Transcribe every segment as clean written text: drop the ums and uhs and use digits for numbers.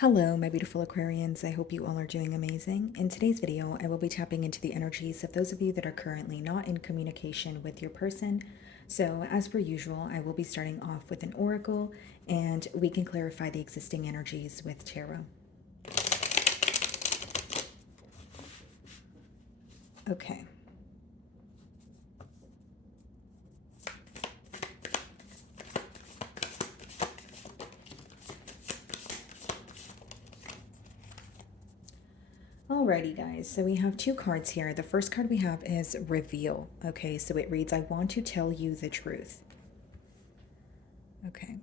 Hello, my beautiful Aquarians. I hope you all are doing amazing. In today's video, I will be tapping into the energies of those of you that are currently not in communication with your person. So, as per usual, I will be starting off with an oracle and we can clarify the existing energies with tarot. Okay. Alrighty, guys, so we have two cards here. The first card we have is Reveal. Okay, so it reads, I want to tell you the truth. Okay.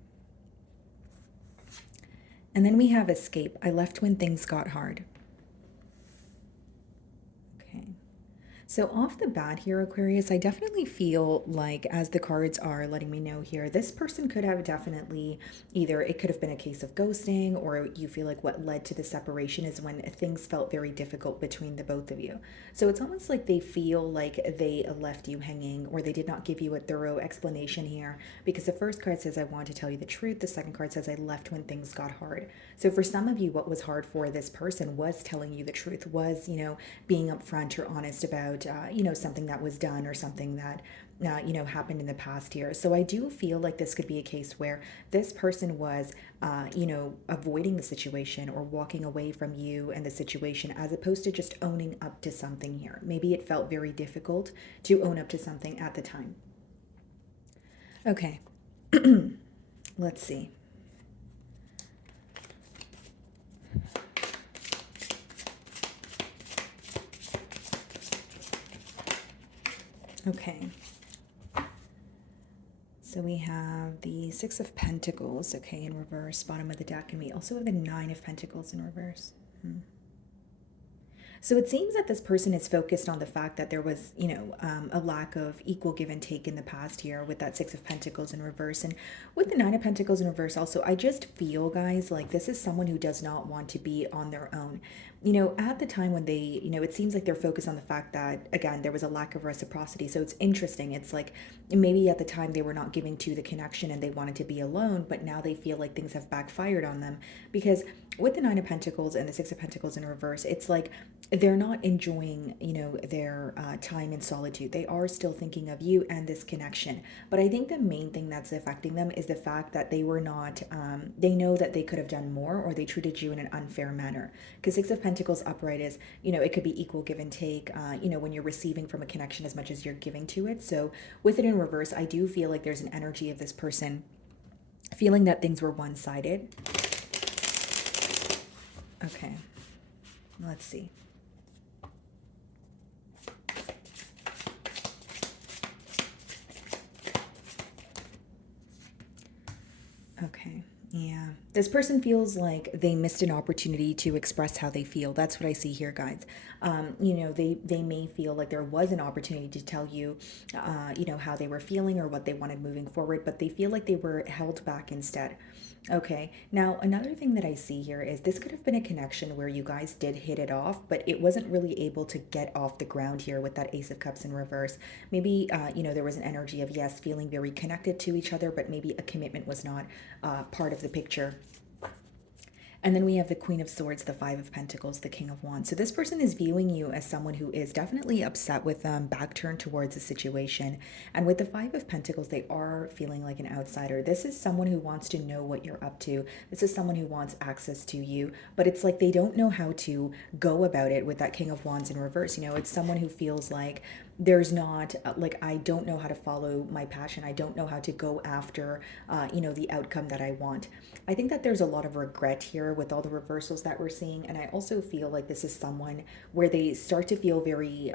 And then we have Escape. I left when things got hard. Okay. So off the bat here, Aquarius, I definitely feel like, as the cards are letting me know here, this person could have definitely either it could have been a case of ghosting, or you feel like what led to the separation is when things felt very difficult between the both of you. So it's almost like they feel like they left you hanging, or they did not give you a thorough explanation here, because the first card says, I want to tell you the truth. The second card says, I left when things got hard. So for some of you, what was hard for this person was telling you the truth, was, being upfront or honest about, something that was done or something that, happened in the past year. So I do feel like this could be a case where this person was, avoiding the situation or walking away from you and the situation, as opposed to just owning up to something here. Maybe it felt very difficult to own up to something at the time. Okay, let's see. Okay. So we have the Six of Pentacles, okay, in reverse, bottom of the deck, and we also have the Nine of Pentacles in reverse. So it seems that this person is focused on the fact that there was, a lack of equal give and take in the past here with that Six of Pentacles in reverse. And with the Nine of Pentacles in reverse also, I just feel, guys, like this is someone who does not want to be on their own. At the time when they, it seems like they're focused on the fact that, again, there was a lack of reciprocity. So it's interesting. It's like maybe at the time they were not giving to the connection and they wanted to be alone, but now they feel like things have backfired on them, because with the Nine of Pentacles and the Six of Pentacles in reverse, it's like they're not enjoying, their time in solitude. They are still thinking of you and this connection. But I think the main thing that's affecting them is the fact that they were not, they know that they could have done more, or they treated you in an unfair manner. Because Six of Pentacles upright is, it could be equal give and take, when you're receiving from a connection as much as you're giving to it. So with it in reverse, I do feel like there's an energy of this person feeling that things were one-sided. Okay, let's see. Okay. Yeah. This person feels like they missed an opportunity to express how they feel. That's what I see here, guys. They may feel like there was an opportunity to tell you, how they were feeling or what they wanted moving forward, but they feel like they were held back instead. Okay, now another thing that I see here is this could have been a connection where you guys did hit it off, but it wasn't really able to get off the ground here with that Ace of Cups in reverse. Maybe, there was an energy of, yes, feeling very connected to each other, but maybe a commitment was not part of the picture. And then we have the Queen of Swords, the Five of Pentacles, the King of Wands. So this person is viewing you as someone who is definitely upset with them, back turned towards the situation. And with the Five of Pentacles, they are feeling like an outsider. This is someone who wants to know what you're up to. This is someone who wants access to you, but it's like they don't know how to go about it with that King of Wands in reverse. It's someone who feels like there's not, like, I don't know how to follow my passion. I don't know how to go after, the outcome that I want. I think that there's a lot of regret here with all the reversals that we're seeing. And I also feel like this is someone where they start to feel very,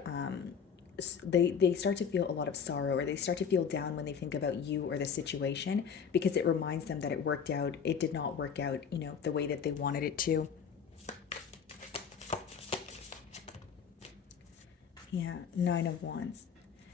they start to feel a lot of sorrow, or they start to feel down when they think about you or the situation, because it reminds them that it did not work out, the way that they wanted it to. Yeah, Nine of Wands.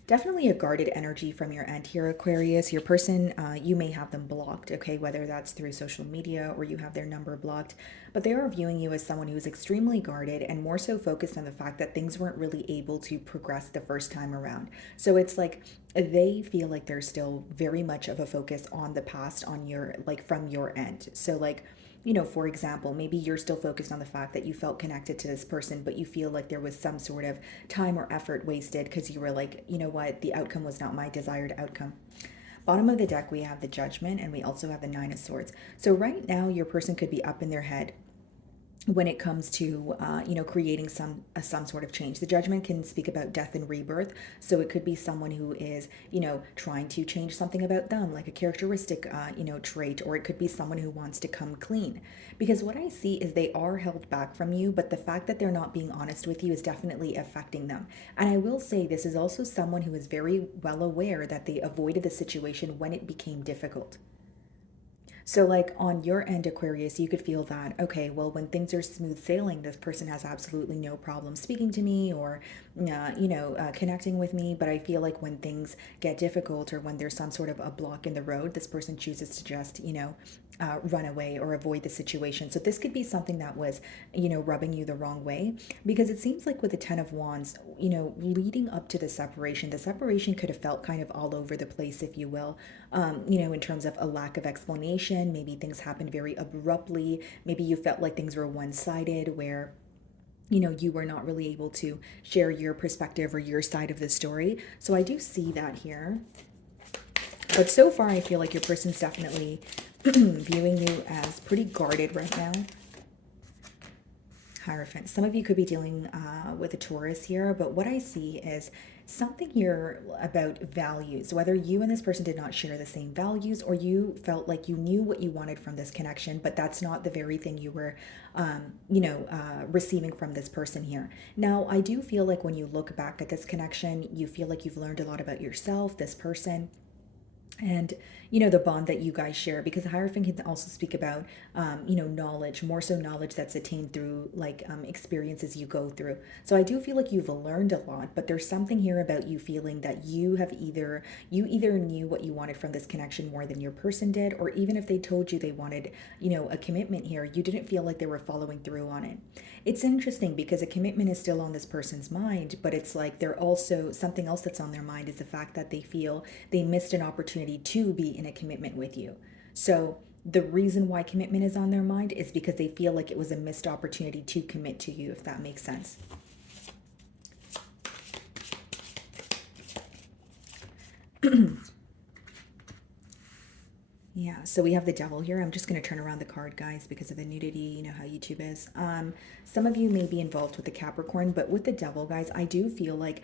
Definitely a guarded energy from your end here, Aquarius. Your person, you may have them blocked, okay, whether that's through social media or you have their number blocked, but they are viewing you as someone who is extremely guarded and more so focused on the fact that things weren't really able to progress the first time around. So it's like they feel like there's still very much of a focus on the past, on your, like, from your end. So like, for example, maybe you're still focused on the fact that you felt connected to this person, but you feel like there was some sort of time or effort wasted because you were like, you know what, the outcome was not my desired outcome. Bottom of the deck, we have the Judgment, and we also have the Nine of Swords. So right now, your person could be up in their head when it comes to creating some sort of change. The Judgment can speak about death and rebirth, so it could be someone who is trying to change something about them, like a characteristic trait, or it could be someone who wants to come clean. Because what I see is they are held back from you, but the fact that they're not being honest with you is definitely affecting them. And I will say this is also someone who is very well aware that they avoided the situation when it became difficult. So, like on your end, Aquarius, you could feel that, okay, well, when things are smooth sailing, this person has absolutely no problem speaking to me or, connecting with me. But I feel like when things get difficult or when there's some sort of a block in the road, this person chooses to just, run away or avoid the situation. So, this could be something that was, rubbing you the wrong way because it seems like with the Ten of Wands, leading up to the separation could have felt kind of all over the place, if you will, in terms of a lack of explanation. Maybe things happened very abruptly. Maybe you felt like things were one sided where you were not really able to share your perspective or your side of the story. So I do see that here. But so far, I feel like your person's definitely viewing you as pretty guarded right now. Hierophant. Some of you could be dealing with a Taurus here, but what I see is something here about values, whether you and this person did not share the same values or you felt like you knew what you wanted from this connection, but that's not the very thing you were, receiving from this person here. Now, I do feel like when you look back at this connection, you feel like you've learned a lot about yourself, this person, and the bond that you guys share, because the Hierophant can also speak about knowledge, more so knowledge that's attained through like experiences you go through. So I do feel like you've learned a lot, but there's something here about you feeling that you either knew what you wanted from this connection more than your person did, or even if they told you they wanted a commitment here, you didn't feel like they were following through on it. It's interesting because a commitment is still on this person's mind, but it's like they're also, something else that's on their mind is the fact that they feel they missed an opportunity to be in a commitment with you. So the reason why commitment is on their mind is because they feel like it was a missed opportunity to commit to you, if that makes sense. Yeah, so we have the Devil here. I'm just going to turn around the card, guys, because of the nudity. You know how YouTube is. Some of you may be involved with the Capricorn, but with the Devil, guys, I do feel like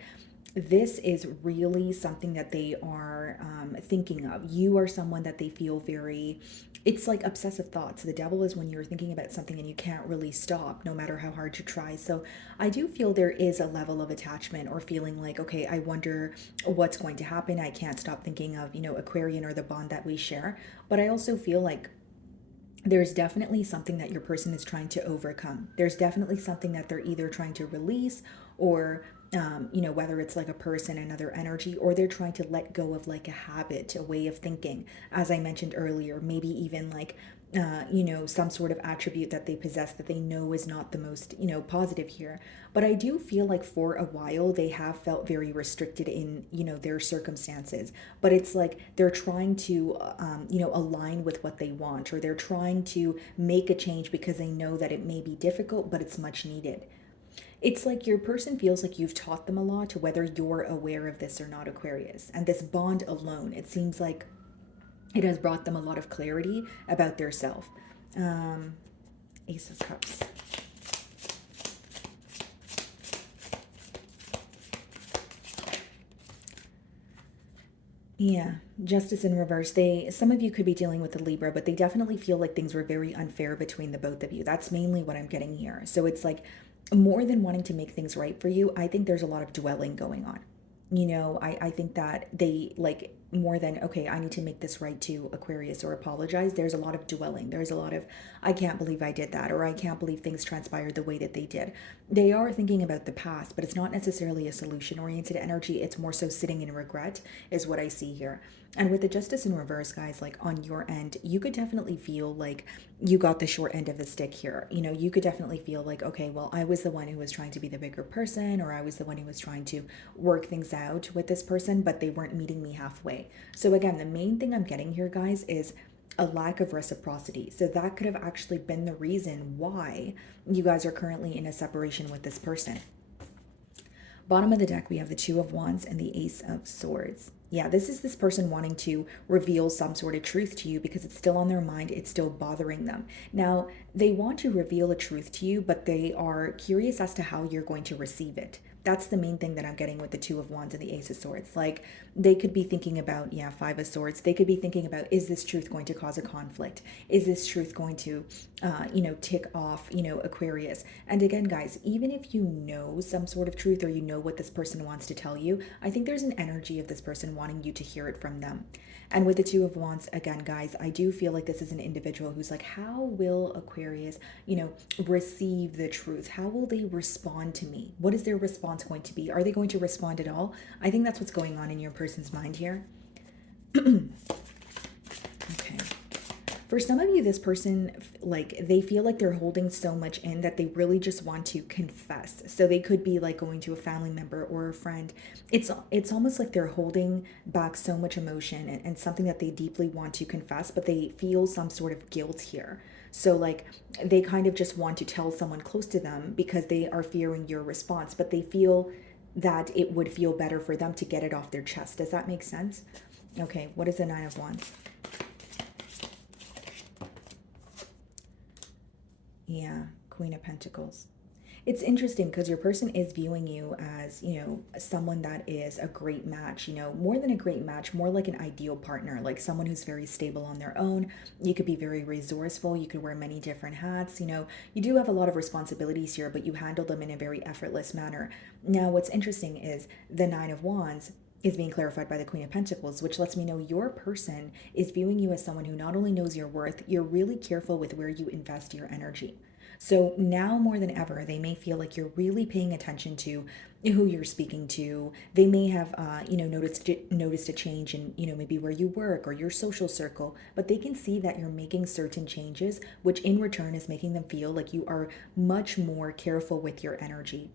this is really something that they are thinking of. You are someone that they feel very, it's like obsessive thoughts. The Devil is when you're thinking about something and you can't really stop no matter how hard you try. So I do feel there is a level of attachment or feeling like, okay, I wonder what's going to happen. I can't stop thinking of, Aquarian or the bond that we share. But I also feel like there's definitely something that your person is trying to overcome. There's definitely something that they're either trying to release or, whether it's like a person, another energy, or they're trying to let go of like a habit, a way of thinking. As I mentioned earlier, maybe even like, some sort of attribute that they possess that they know is not the most, positive here. But I do feel like for a while they have felt very restricted in, their circumstances. But it's like they're trying to, align with what they want, or they're trying to make a change because they know that it may be difficult, but it's much needed. It's like your person feels like you've taught them a lot, whether you're aware of this or not, Aquarius. And this bond alone, it seems like it has brought them a lot of clarity about their self. Ace of Cups. Yeah, Justice in reverse. Some of you could be dealing with the Libra, but they definitely feel like things were very unfair between the both of you. That's mainly what I'm getting here. So it's like more than wanting to make things right for you, I think there's a lot of dwelling going on. I think that they like more than, okay, I need to make this right to Aquarius or apologize. There's a lot of dwelling. There's a lot of, I can't believe I did that, or I can't believe things transpired the way that they did. They are thinking about the past, but it's not necessarily a solution oriented energy. It's more so sitting in regret, is what I see here. And with the Justice in reverse, guys, like on your end, you could definitely feel like you got the short end of the stick here. You could definitely feel like, okay, well, I was the one who was trying to be the bigger person, or I was the one who was trying to work things out with this person, but they weren't meeting me halfway. So again, the main thing I'm getting here, guys, is a lack of reciprocity. So that could have actually been the reason why you guys are currently in a separation with this person. Bottom of the deck, we have the Two of Wands and the Ace of Swords. Yeah, this is this person wanting to reveal some sort of truth to you because it's still on their mind. It's still bothering them. Now, they want to reveal a truth to you, but they are curious as to how you're going to receive it. That's the main thing that I'm getting with the Two of Wands and the Ace of Swords. Like, they could be thinking about, yeah, Five of Swords. They could be thinking about, is this truth going to cause a conflict? Is this truth going to, tick off, Aquarius? And again, guys, even if you know some sort of truth or you know what this person wants to tell you, I think there's an energy of this person wanting you to hear it from them. And with the Two of Wands, again, guys, I do feel like this is an individual who's like, how will Aquarius, receive the truth? How will they respond to me? What is their response going to be? Are they going to respond at all? I think that's what's going on in your person's mind here. Okay. For some of you, this person, like, they feel like they're holding so much in that they really just want to confess. So they could be like going to a family member or a friend. It's almost like they're holding back so much emotion and something that they deeply want to confess, but they feel some sort of guilt here. So like they kind of just want to tell someone close to them because they are fearing your response, but they feel that it would feel better for them to get it off their chest. Does that make sense? Okay, what is the Nine of Wands? Yeah, Queen of Pentacles. It's interesting because your person is viewing you as, someone that is a great match, more than a great match, more like an ideal partner, like someone who's very stable on their own. You could be very resourceful. You could wear many different hats. You do have a lot of responsibilities here, but you handle them in a very effortless manner. Now, what's interesting is the Nine of Wands is being clarified by the Queen of Pentacles, which lets me know your person is viewing you as someone who not only knows your worth, you're really careful with where you invest your energy. So now more than ever, they may feel like you're really paying attention to who you're speaking to. They may have, noticed a change in, maybe where you work or your social circle, but they can see that you're making certain changes, which in return is making them feel like you are much more careful with your energy.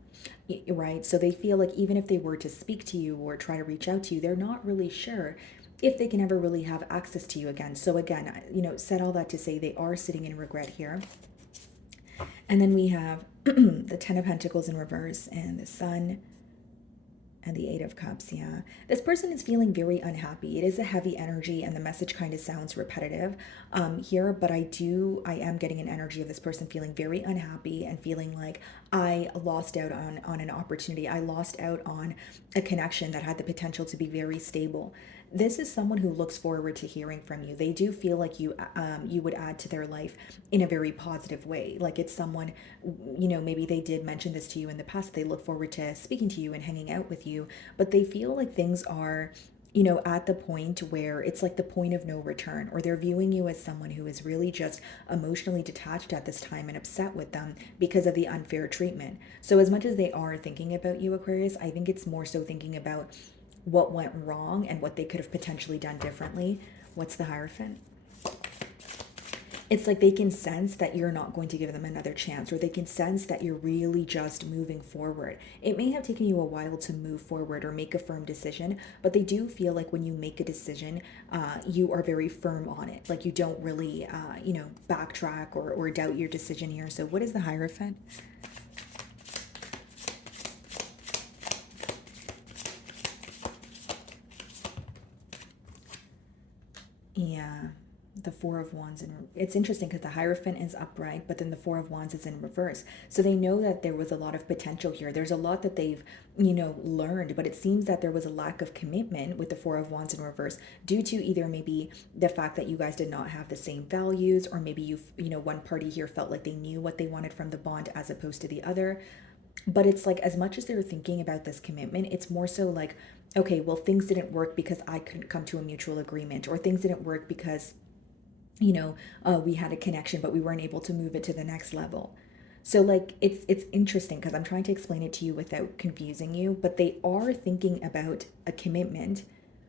Right? So they feel like even if they were to speak to you or try to reach out to you, they're not really sure if they can ever really have access to you again. So again, said all that to say they are sitting in regret here. And then we have the Ten of Pentacles in reverse and the Sun and the Eight of Cups. Yeah, this person is feeling very unhappy. It is a heavy energy and the message kind of sounds repetitive here, but I am getting an energy of this person feeling very unhappy and feeling like I lost out on an opportunity. I lost out on a connection that had the potential to be very stable. This is someone who looks forward to hearing from you. They do feel like you would add to their life in a very positive way. Like it's someone, maybe they did mention this to you in the past. They look forward to speaking to you and hanging out with you, but they feel like things are, at the point where it's like the point of no return, or they're viewing you as someone who is really just emotionally detached at this time and upset with them because of the unfair treatment. So as much as they are thinking about you, Aquarius, I think it's more so thinking about what went wrong and what they could have potentially done differently. What's the Hierophant? It's like they can sense that you're not going to give them another chance, or they can sense that you're really just moving forward. It may have taken you a while to move forward or make a firm decision, but they do feel like when you make a decision, you are very firm on it. Like you don't really, backtrack or doubt your decision here. So what is the Hierophant? Yeah, the Four of Wands. And it's interesting because the Hierophant is upright, but then the Four of Wands is in reverse. So they know that there was a lot of potential here. There's a lot that they've, learned, but it seems that there was a lack of commitment with the Four of Wands in reverse due to either maybe the fact that you guys did not have the same values, or maybe one party here felt like they knew what they wanted from the bond as opposed to the other. But it's like, as much as they're thinking about this commitment, it's more so like, okay, well, things didn't work because I couldn't come to a mutual agreement, or things didn't work because, we had a connection, but we weren't able to move it to the next level. So like, it's interesting because I'm trying to explain it to you without confusing you, but they are thinking about a commitment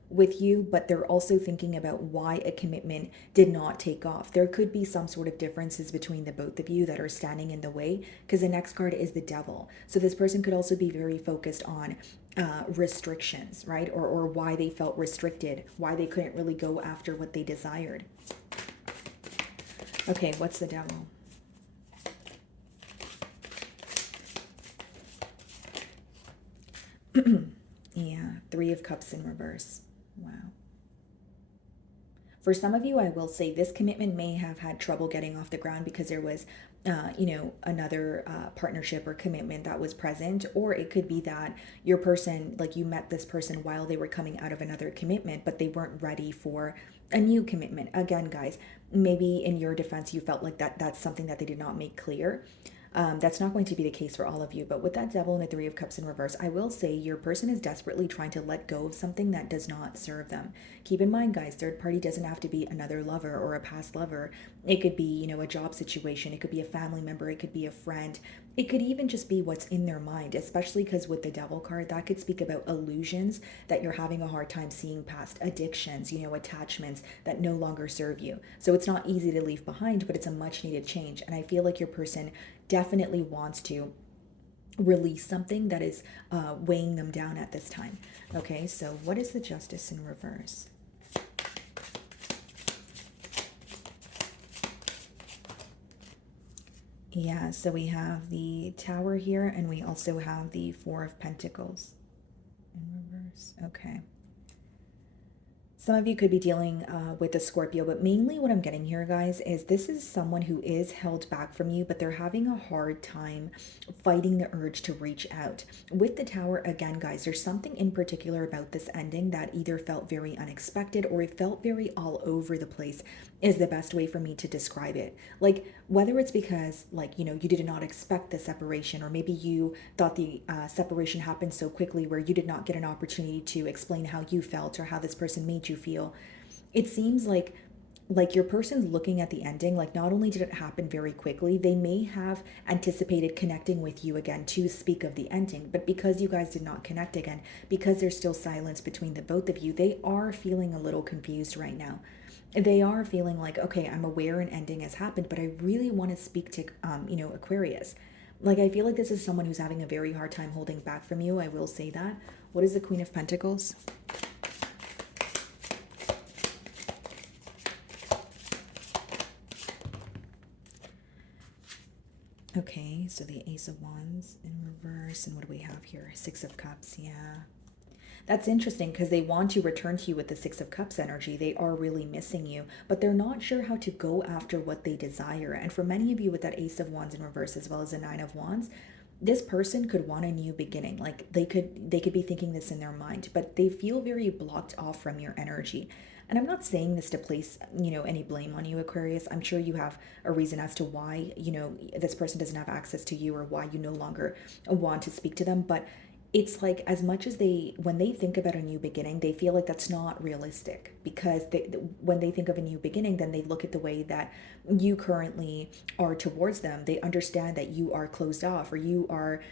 with you, but they're also thinking about why a commitment did not take off. There could be some sort of differences between the both of you that are standing in the way, because the next card is the Devil. So this person could also be very focused on restrictions, right? Or why they felt restricted, why they couldn't really go after what they desired. Okay, what's the devil? Yeah, Three of Cups in reverse. Wow. For some of you, I will say this commitment may have had trouble getting off the ground because there was, another partnership or commitment that was present. Or it could be that your person, like you met this person while they were coming out of another commitment, but they weren't ready for a new commitment. Again, guys, maybe in your defense, you felt like that's something that they did not make clear. That's not going to be the case for all of you. But with that devil and the Three of Cups in reverse, I will say your person is desperately trying to let go of something that does not serve them. Keep in mind, guys, third party doesn't have to be another lover or a past lover. It could be, a job situation. It could be a family member. It could be a friend. It could even just be what's in their mind, especially because with the devil card, that could speak about illusions that you're having a hard time seeing past, addictions, attachments that no longer serve you. So it's not easy to leave behind, but it's a much needed change. And I feel like your person definitely wants to release something that is weighing them down at this time. Okay, so what is the Justice in reverse? Yeah, so we have the Tower here, and we also have the Four of Pentacles in reverse. Okay. Some of you could be dealing with a Scorpio, but mainly what I'm getting here, guys, is this is someone who is held back from you, but they're having a hard time fighting the urge to reach out. With the Tower, again, guys, there's something in particular about this ending that either felt very unexpected or it felt very all over the place, is the best way for me to describe it. Like, whether it's because, like, you did not expect the separation, or maybe you thought the separation happened so quickly where you did not get an opportunity to explain how you felt or how this person made you feel. It seems like your person's looking at the ending, like not only did it happen very quickly, they may have anticipated connecting with you again to speak of the ending, but because you guys did not connect again, because there's still silence between the both of you, they are feeling a little confused right now. They are feeling like, okay, I'm aware an ending has happened, but I really want to speak to Aquarius. Like, I feel like this is someone who's having a very hard time holding back from you, I will say that. What is the Queen of Pentacles? Okay, so the Ace of Wands in reverse. And what do we have here? Six of Cups, yeah. That's interesting because they want to return to you with the Six of Cups energy. They are really missing you, but they're not sure how to go after what they desire. And for many of you with that Ace of Wands in reverse as well as the Nine of Wands, this person could want a new beginning. Like they could be thinking this in their mind, but they feel very blocked off from your energy. And I'm not saying this to place, any blame on you, Aquarius. I'm sure you have a reason as to why, this person doesn't have access to you or why you no longer want to speak to them. But it's like, as much as when they think about a new beginning, they feel like that's not realistic, because when they think of a new beginning, then they look at the way that you currently are towards them. They understand that you are closed off, or you are,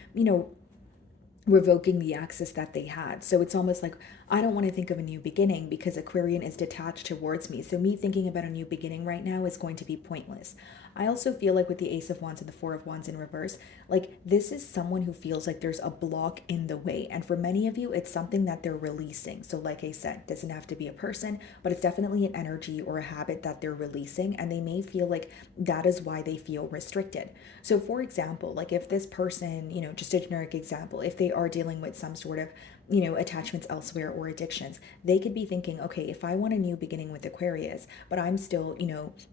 revoking the access that they had. So it's almost like, I don't want to think of a new beginning because Aquarian is detached towards me. So me thinking about a new beginning right now is going to be pointless. I also feel like with the Ace of Wands and the Four of Wands in reverse, like this is someone who feels like there's a block in the way. And for many of you, it's something that they're releasing. So like I said, doesn't have to be a person, but it's definitely an energy or a habit that they're releasing. And they may feel like that is why they feel restricted. So for example, like if this person, just a generic example, if they are dealing with some sort of attachments elsewhere or addictions, they could be thinking, okay, if I want a new beginning with Aquarius, but I'm still,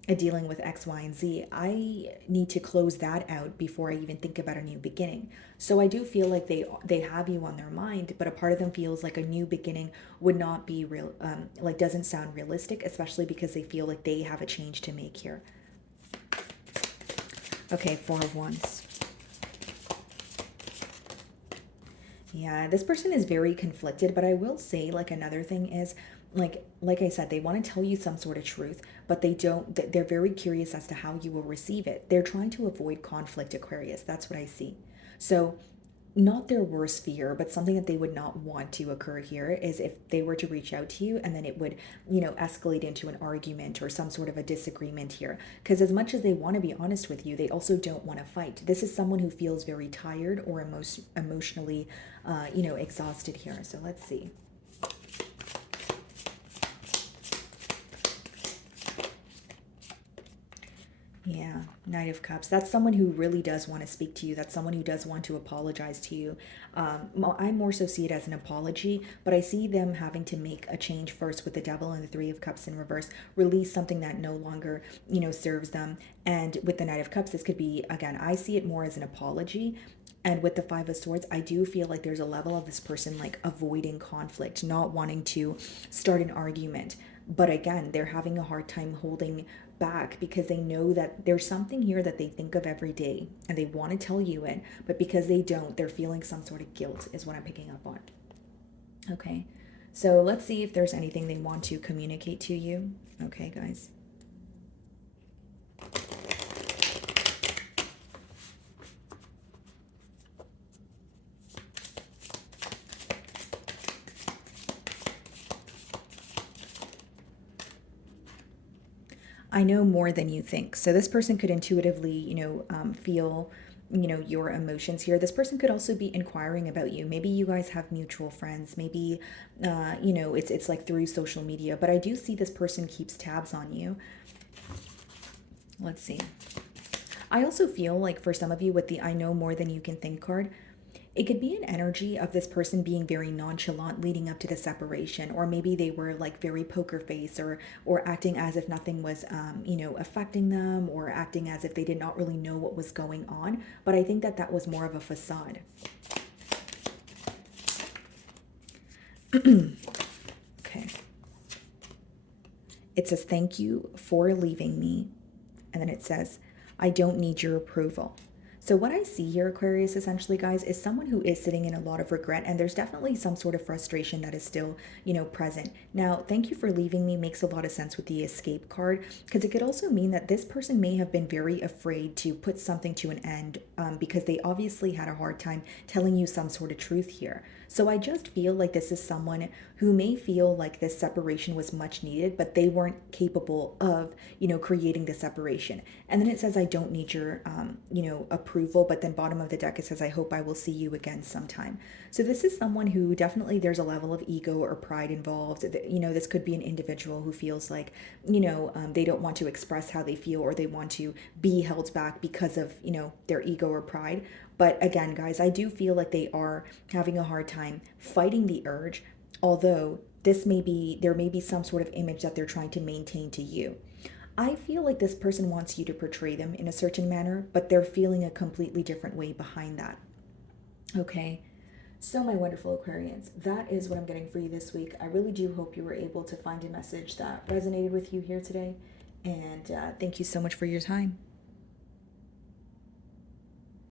dealing with X, Y, and Z, I need to close that out before I even think about a new beginning. So I do feel like they have you on their mind, but a part of them feels like a new beginning would not be real, like doesn't sound realistic, especially because they feel like they have a change to make here. Okay, Four of Wands. Yeah, this person is very conflicted, but I will say, like, another thing is, like I said, they want to tell you some sort of truth, but they don't, they're very curious as to how you will receive it. They're trying to avoid conflict, Aquarius. That's what I see. So not their worst fear, but something that they would not want to occur here is if they were to reach out to you and then it would, escalate into an argument or some sort of a disagreement here. Because as much as they want to be honest with you, they also don't want to fight. This is someone who feels very tired or emotionally, exhausted here. So let's see. Yeah, Knight of Cups. That's someone who really does want to speak to you. That's someone who does want to apologize to you. I more so see it as an apology, but I see them having to make a change first with the Devil and the Three of Cups in reverse, release something that no longer, serves them. And with the Knight of Cups, this could be, again, I see it more as an apology. And with the Five of Swords, I do feel like there's a level of this person like avoiding conflict, not wanting to start an argument. But again, they're having a hard time holding back because they know that there's something here that they think of every day and they want to tell you it, but because they don't, they're feeling some sort of guilt, is what I'm picking up on. Okay, so let's see if there's anything they want to communicate to you. Okay, guys. I know more than you think. So this person could intuitively, feel, your emotions here. This person could also be inquiring about you. Maybe you guys have mutual friends. Maybe, it's like through social media. But I do see this person keeps tabs on you. Let's see. I also feel like for some of you with the I know more than you can think card, it could be an energy of this person being very nonchalant leading up to the separation, or maybe they were like very poker face, or acting as if nothing was affecting them, or acting as if they did not really know what was going on. But I think that that was more of a facade. Okay. It says thank you for leaving me, and then it says I don't need your approval. So, what I see here, Aquarius, essentially, guys, is someone who is sitting in a lot of regret, and there's definitely some sort of frustration that is still, present. Now, thank you for leaving me makes a lot of sense with the escape card, because it could also mean that this person may have been very afraid to put something to an end because they obviously had a hard time telling you some sort of truth here. So I just feel like this is someone who may feel like this separation was much needed, but they weren't capable of, creating the separation. And then it says, I don't need your, approval. But then bottom of the deck, it says, I hope I will see you again sometime. So this is someone who definitely there's a level of ego or pride involved. This could be an individual who feels like, they don't want to express how they feel, or they want to be held back because of, their ego or pride. But again, guys, I do feel like they are having a hard time fighting the urge, although there may be some sort of image that they're trying to maintain to you. I feel like this person wants you to portray them in a certain manner, but they're feeling a completely different way behind that. Okay. So, my wonderful Aquarians, that is what I'm getting for you this week. I really do hope you were able to find a message that resonated with you here today. And thank you so much for your time.